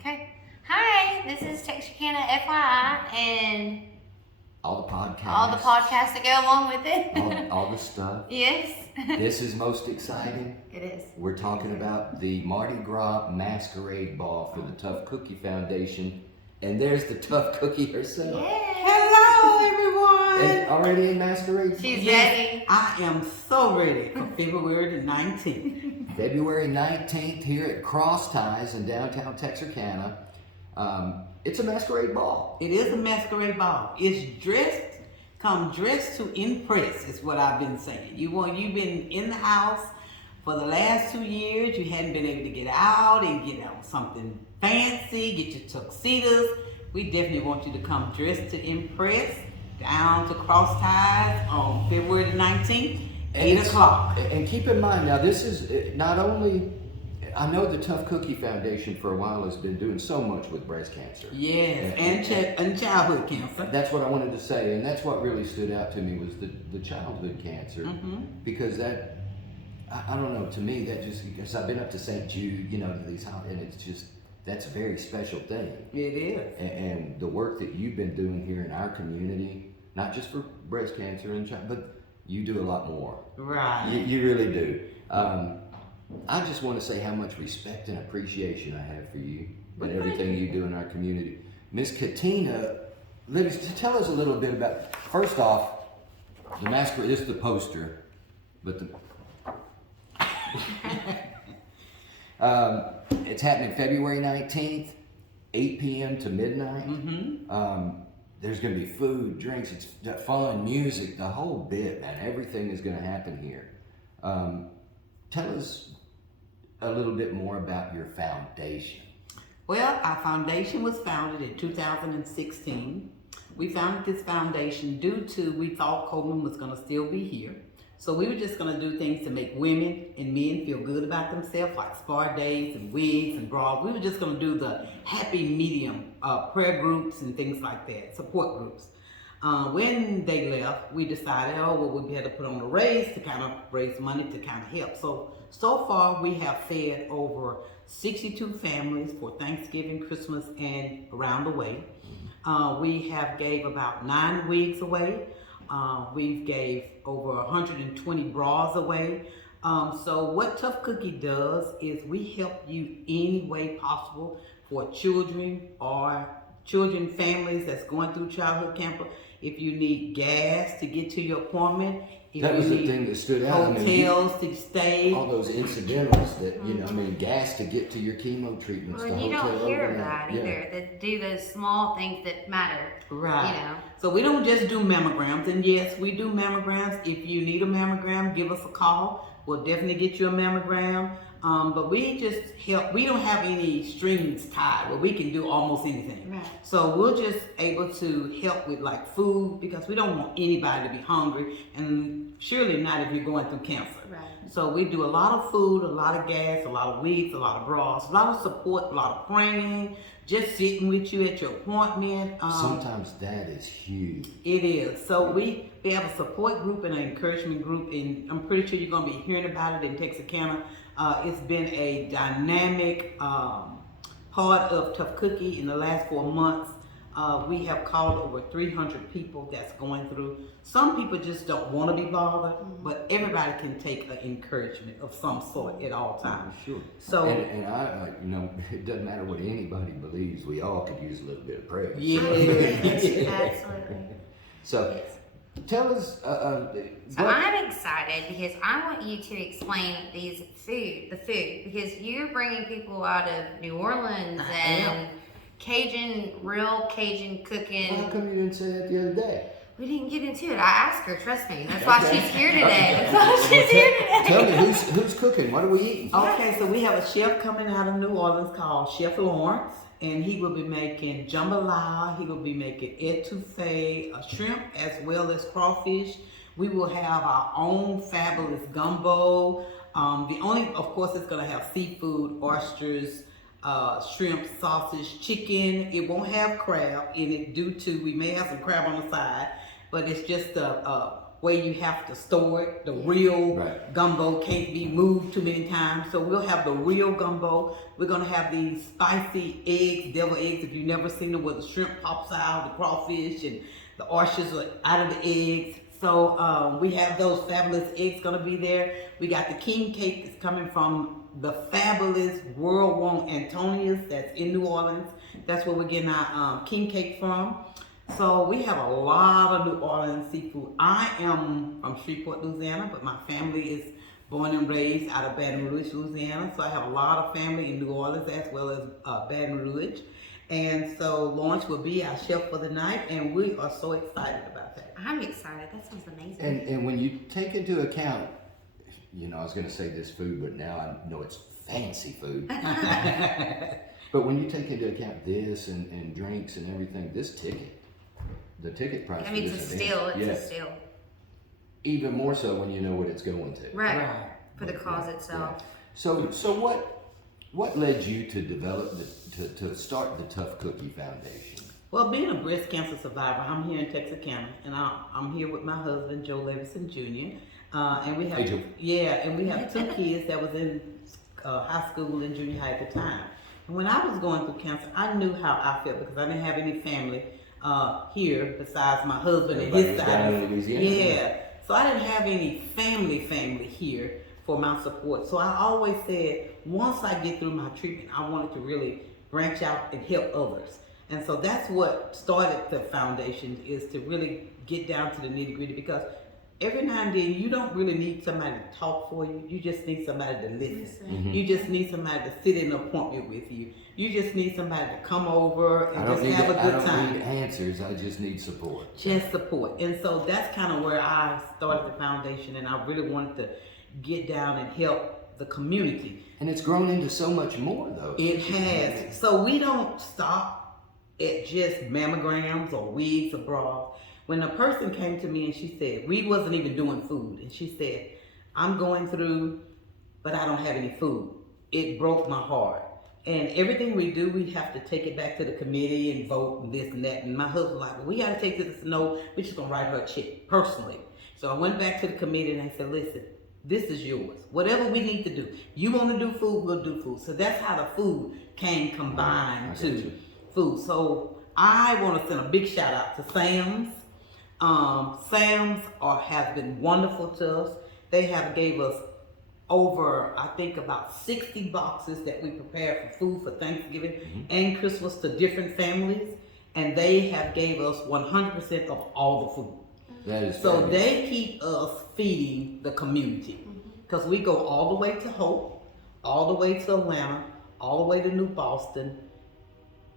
Okay. Hi, this is Texarkana FYI and all the podcasts. All the podcasts that go along with it. all the stuff. Yes. This is most exciting. It is. We're talking about the Mardi Gras Masquerade Ball for the Tough Cookie Foundation. And there's the Tough Cookie herself. Yeah. Hello, everyone. And already in Masquerade? She's ready. I am so ready for February the 19th. February 19th here at Cross Ties in downtown Texarkana. It's a masquerade ball. It is a masquerade ball. It's come dressed to impress is what I've been saying. You've been in the house for the last 2 years. You hadn't been able to get out and get out something fancy, get your tuxedos. We definitely want you to come dressed to impress down to Cross Ties on February the 19th, 8 o'clock. And keep in mind, now this is not only, I know the Tough Cookie Foundation for a while has been doing so much with breast cancer. Yes, and childhood cancer. That's what I wanted to say, and that's what really stood out to me was the childhood cancer. Because that, I don't know, to me that just, because I've been up to St. Jude, to these, and it's just, that's a very special thing. It is. And the work that you've been doing here in our community, not just for breast cancer and child, but you do a lot more. Right. You really do. I just want to say how much respect and appreciation I have for you and everything you do in our community. Miss Katina, tell us a little bit about, first off, the masquerade, this is the poster, but it's happening February 19th, 8 p.m. to midnight. There's going to be food, drinks, it's fun, music, the whole bit, man. Everything is going to happen here. Tell us a little bit more about your foundation. Well, our foundation was founded in 2016. We founded this foundation due to we thought COVID was going to still be here. So we were just going to do things to make women and men feel good about themselves, like spa days and wigs and bras. We were just going to do the happy medium prayer groups and things like that, support groups. When they left, we decided, we had to put on a raise to kind of raise money to kind of help. So far, we have fed over 62 families for Thanksgiving, Christmas, and around the way. We have gave about 9 wigs away. We've gave over 120 bras away. So what Tough Cookie does is we help you any way possible for children families that's going through childhood camper. If you need gas to get to your appointment, if That was you the need thing that stood out. hotels to stay. All those incidentals that, gas to get to your chemo treatments. Well, you don't hear that either. That do those small things that matter. Right. So we don't just do mammograms, and yes, we do mammograms. If you need a mammogram, give us a call. We'll definitely get you a mammogram. But we just help. We don't have any strings tied where we can do almost anything. Right. So we're just able to help with like food because we don't want anybody to be hungry, and surely not if you're going through cancer. Right. So we do a lot of food, a lot of gas, a lot of wigs, a lot of bras, a lot of support, a lot of praying, just sitting with you at your appointment. Sometimes that is huge. It is. So we have a support group and an encouragement group, and I'm pretty sure you're going to be hearing about it in Texarkana. It's been a dynamic part of Tough Cookie in the last 4 months. We have called over 300 people that's going through. Some people just don't want to be bothered, but everybody can take an encouragement of some sort at all times. Sure. So, and I, it doesn't matter what anybody believes. We all could use a little bit of prayer. yeah. Absolutely. So, tell us. So I'm excited because I want you to explain the food, because you're bringing people out of New Orleans and real Cajun cooking. How come you didn't say that the other day? We didn't get into it. I asked her, trust me. That's why she's here today. That's why she's here today. Tell me, who's cooking? What are we eating? Okay, so we have a chef coming out of New Orleans called Chef Lawrence, and he will be making jambalaya. He will be making etouffee, shrimp, as well as crawfish. We will have our own fabulous gumbo. Of course, it's going to have seafood, oysters, shrimp, sausage, chicken. It won't have crab in it we may have some crab on the side, but it's just where you have to store it. The real Right. gumbo can't be moved too many times. So we'll have the real gumbo. We're gonna have these spicy eggs, devil eggs, if you've never seen them, where the shrimp pops out, the crawfish, and the oysters are out of the eggs. So we have those fabulous eggs gonna be there. We got the king cake that's coming from the fabulous World Wong Antonius that's in New Orleans. That's where we're getting our king cake from. So we have a lot of New Orleans seafood. I am from Shreveport, Louisiana, but my family is born and raised out of Baton Rouge, Louisiana. So I have a lot of family in New Orleans as well as Baton Rouge. And so Lawrence will be our chef for the night, and we are so excited about that. I'm excited. That sounds amazing. And when you take into account, you know, I was going to say this food, but now I know it's fancy food. But when you take into account this and drinks and everything, this ticket, the ticket price. I mean, for it's this a event, steal. It's yeah, a steal. even more so when you know what it's going to. Right. For the cause itself. Yeah. So what led you to develop to start the Tough Cookie Foundation? Well, being a breast cancer survivor, I'm here in Texarkana, and I'm here with my husband, Joe Levison Jr. And we have Hey, Joe. and we have 2 kids that was in high school and junior high at the time. And when I was going through cancer, I knew how I felt because I didn't have any family here besides my husband and Everybody his was down in side. Louisiana. Yeah, so I didn't have any family here for my support. So I always said, once I get through my treatment, I wanted to really branch out and help others. And so that's what started the foundation, is to really get down to the nitty gritty, because every now and then you don't really need somebody to talk for you. You just need somebody to listen. Mm-hmm. You just need somebody to sit in an appointment with you. You just need somebody to come over and just have a good I don't time. need answers. I just need support. Just support. And so that's kind of where I started the foundation, and I really wanted to get down and help the community. And it's grown into so much more, though. It has. So we don't stop at just mammograms or wigs or bras. When a person came to me and she said, we wasn't even doing food, and she said, I'm going through, but I don't have any food. It broke my heart. And everything we do, we have to take it back to the committee and vote and this and that. And my husband was like, well, we got to take this. No, we're just going to write her a check personally. So I went back to the committee and I said, listen, this is yours. Whatever we need to do. You want to do food, we'll do food. So that's how the food came combined to food. So I want to send a big shout out to Sam's. Sam's has been wonderful to us. They have gave us over, I think, about 60 boxes that we prepared for food for Thanksgiving and Christmas to different families, and they have gave us 100% of all the food. That is So fabulous. they keep us feeding the community, because we go all the way to Hope, all the way to Atlanta, all the way to New Boston,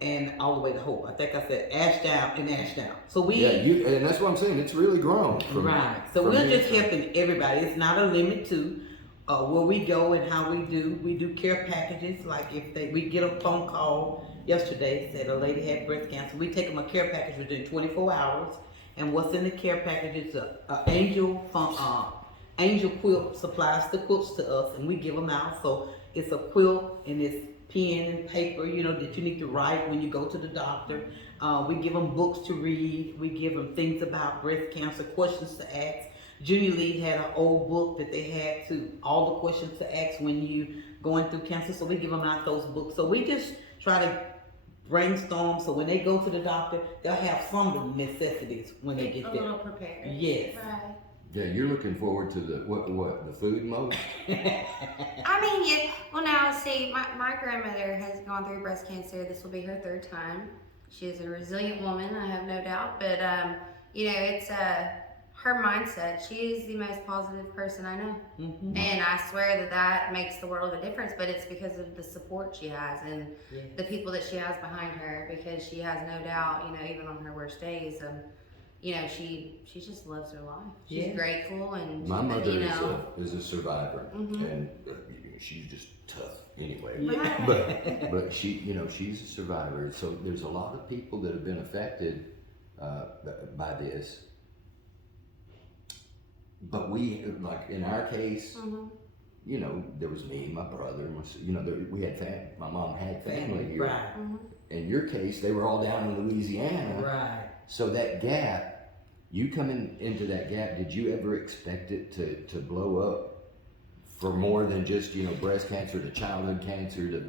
and all the way to Hope. I think I said Ashdown and Ashdown. So we and that's what I'm saying. It's really grown. right. So we're just helping everybody. It's not a limit to where we go and how we do. We do care packages. Like if we get a phone call yesterday said a lady had breast cancer, we take them a care package within 24 hours. And what's in the care package is Angel Quilt supplies the quilts to us, and we give them out. So it's a quilt and it's pen and paper, that you need to write when you go to the doctor. We give them books to read. We give them things about breast cancer, questions to ask. Junior League had an old book that they had to all the questions to ask when you going through cancer. So we give them out those books. So we just try to brainstorm, so when they go to the doctor, they'll have some of the necessities when they get there. A little prepared. Yes. Right. Yeah, you're looking forward to the the food most? I mean, yeah. Well, now, see, my grandmother has gone through breast cancer. This will be her 3rd time. She is a resilient woman, I have no doubt. But, it's her mindset. She is the most positive person I know. Mm-hmm. And I swear that makes the world of a difference. But it's because of the support she has and the people that she has behind her. Because she has no doubt, even on her worst days, she just loves her life. She's grateful, and My mother is a survivor, and she's just tough anyway. Yeah. But she's a survivor. So there's a lot of people that have been affected by this. But we, like in our case, there was me, my brother, we had my mom had family here. Right. In your case, they were all down in Louisiana. Right. So that gap You coming into that gap, did you ever expect it to blow up for more than just, you know, breast cancer to childhood cancer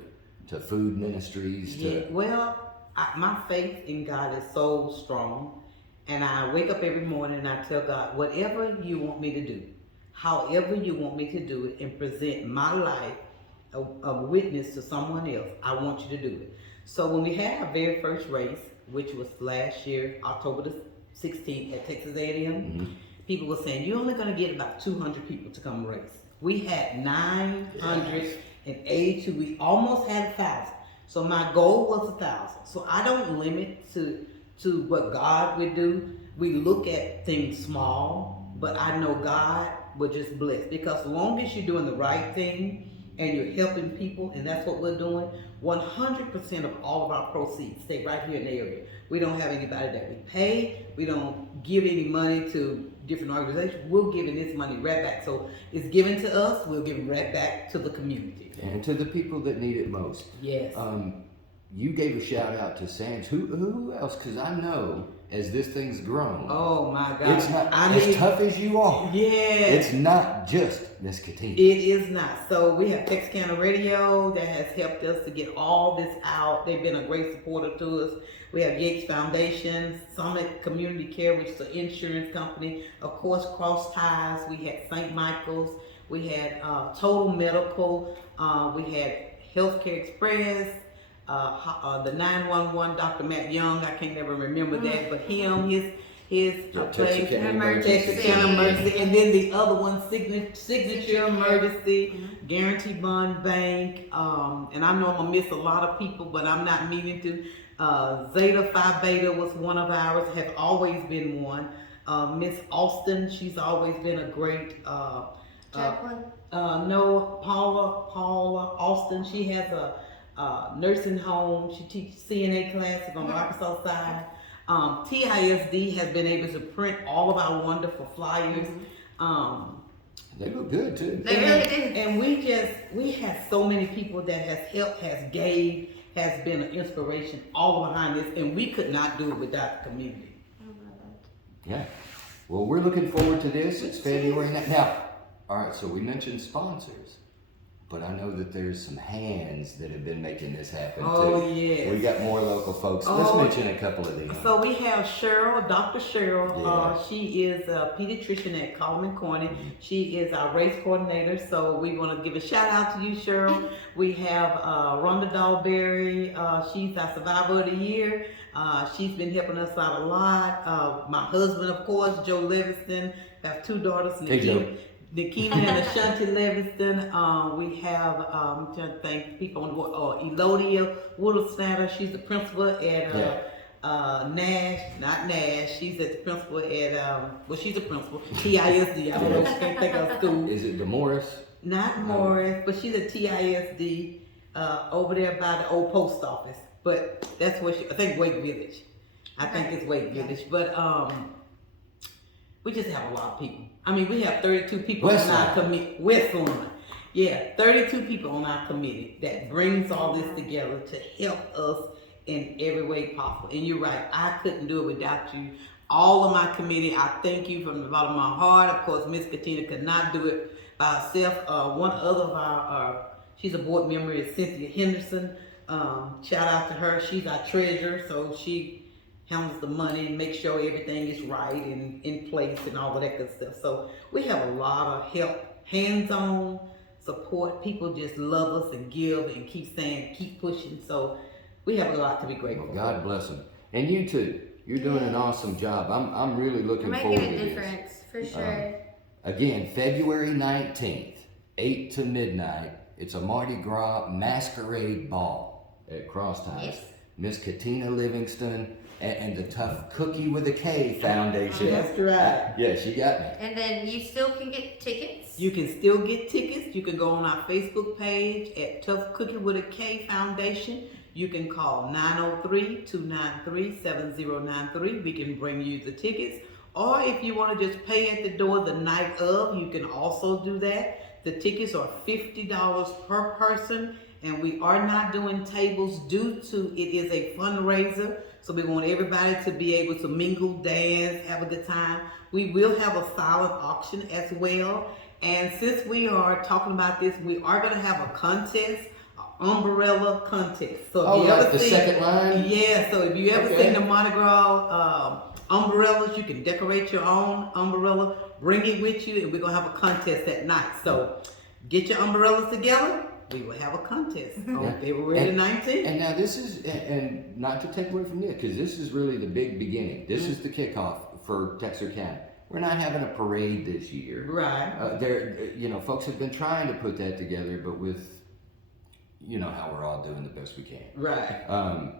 to food ministries? My faith in God is so strong, and I wake up every morning and I tell God, whatever you want me to do, however you want me to do it, and present my life a witness to someone else, I want you to do it. So when we had our very first race, which was last year, October the 16th at Texas A&M, people were saying, you're only going to get about 200 people to come race. We had 982. We almost had 1,000. So my goal was 1,000. So I don't limit to what God would do. We look at things small, but I know God will just bless. Because as long as you're doing the right thing and you're helping people, and that's what we're doing, 100% of all of our proceeds stay right here in the area. We don't have anybody that we pay. We don't give any money to different organizations. We're giving this money right back. So it's given to us, we'll give it right back to the community. And to the people that need it most. Yes. You gave a shout out to Sam's. Who else? Because I know as this thing's grown. Oh my God. It's not as tough as you are. Yeah. It's not just Miss Katina. It is not. So we have Texarkana Radio that has helped us to get all this out. They've been a great supporter to us. We have Yates Foundation, Summit Community Care, which is an insurance company. Of course, Cross Ties. We had St. Michael's. We had Total Medical. We had Healthcare Express. The 911, Dr. Matt Young, I can't never remember that, but him, his Texarkana Emergency, and then the other one, Signature Emergency, Guarantee Bond Bank, and I know I'm gonna miss a lot of people, but I'm not meaning to. Zeta Phi Beta was one of ours, has always been one. Miss Austin, she's always been a great. Jacqueline? No, Paula Austin, she has a nursing home. She teaches CNA classes on the Arkansas side. TISD has been able to print all of our wonderful flyers. They look good too. They really do. And we have so many people that has helped, has been an inspiration all behind this, and we could not do it without the community. Yeah. Well, we're looking forward to this. It's February now. All right, so we mentioned sponsors, but I know that there's some hands that have been making this happen Oh, too. yes. We got more local folks. Let's mention a couple of these. So we have Cheryl, Dr. Cheryl. Yeah. She is a pediatrician at Coleman Corning. She is our race coordinator. So we want to give a shout out to you, Cheryl. We have Rhonda Dahlberry. She's our Survivor of the Year. She's been helping us out a lot. My husband, of course, Joe Leviston. I have two daughters, Nikita and Ashanti Leviston. We have, I'm trying to think, people on the board. Elodia Woodle-Snatter. She's the principal at Nash. She's at the principal at, she's a principal. TISD. I don't know, can't think of school. Is it DeMorris? Not Morris, but she's at TISD over there by the old post office. But that's where I think Wake Village. I think it's Wake Village. But we just have a lot of people. I mean, we have 32 people on our committee. Westlawn. Yeah, 32 people on our committee that brings all this together to help us in every way possible. And you're right, I couldn't do it without you. All of my committee, I thank you from the bottom of my heart. Of course, Miss Katina could not do it by herself. One other of our, she's a board member, is Cynthia Henderson. Shout out to her. She's our treasurer, so she handles the money and makes sure everything is right and in place and all of that good stuff. So we have a lot of help, hands-on support. People just love us and give and keep saying, keep pushing. So we have a lot to be grateful for. God bless them. And you too. You're doing an awesome job. I'm really looking forward to this. Making a difference, for sure. Again, February 19th, 8 to midnight. It's a Mardi Gras Masquerade ball at Cross Ties. Yes. Miss Katina Livingston and the Tough Cookie with a K Foundation. That's right. Yeah, she got me. And then you still can get tickets. You can still get tickets. You can go on our Facebook page at Tough Cookie with a K Foundation. You can call 903-293-7093. We can bring you the tickets. Or if you want to just pay at the door the night of, you can also do that. The tickets are $50 per person, And we are not doing tables due to it is a fundraiser. So we want everybody to be able to mingle, dance, have a good time. We will have a silent auction as well. And since we are talking about this, we are going to have a contest, an umbrella contest. So Oh, if you like ever the second line? Yeah, so if you ever Okay. seen the Mardi Gras umbrellas, you can decorate your own umbrella, bring it with you, and we're going to have a contest that night. So get your umbrellas together. We will have a contest on February the 19th. And now this is, and not to take away from this, because this is really the big beginning. This is the kickoff for Texarkana. We're not having a parade this year. Right. Folks have been trying to put that together, but with, how we're all doing the best we can. Right.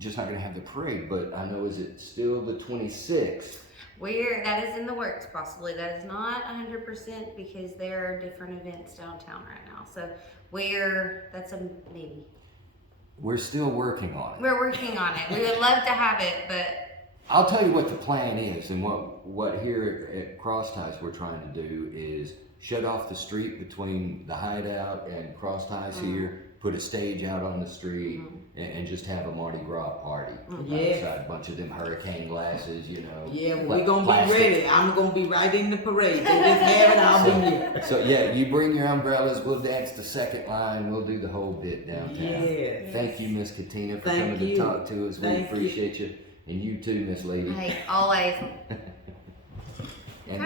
Just not going to have the parade, but I know, is it still the 26th? That is in the works possibly. That is not 100% because there are different events downtown right now. So that's a maybe. We're still working on it. We're working on it. We would love to have it, but I'll tell you what the plan is, and what here at Cross Ties we're trying to do is shut off the street between the hideout and Cross Ties here, put a stage out on the street, and just have a Mardi Gras party. Yes. Outside, a bunch of them hurricane glasses, Yeah, we're going to plastic. be ready. I'm going to be right in the parade. They just have it, I'll be here. So yeah, you bring your umbrellas, we'll dance the second line, we'll do the whole bit downtown. Yes. Thank you, Miss Katina, for Thank coming to you. talk to us. We Thank you. appreciate you. And you too, Miss Lady. hey, always.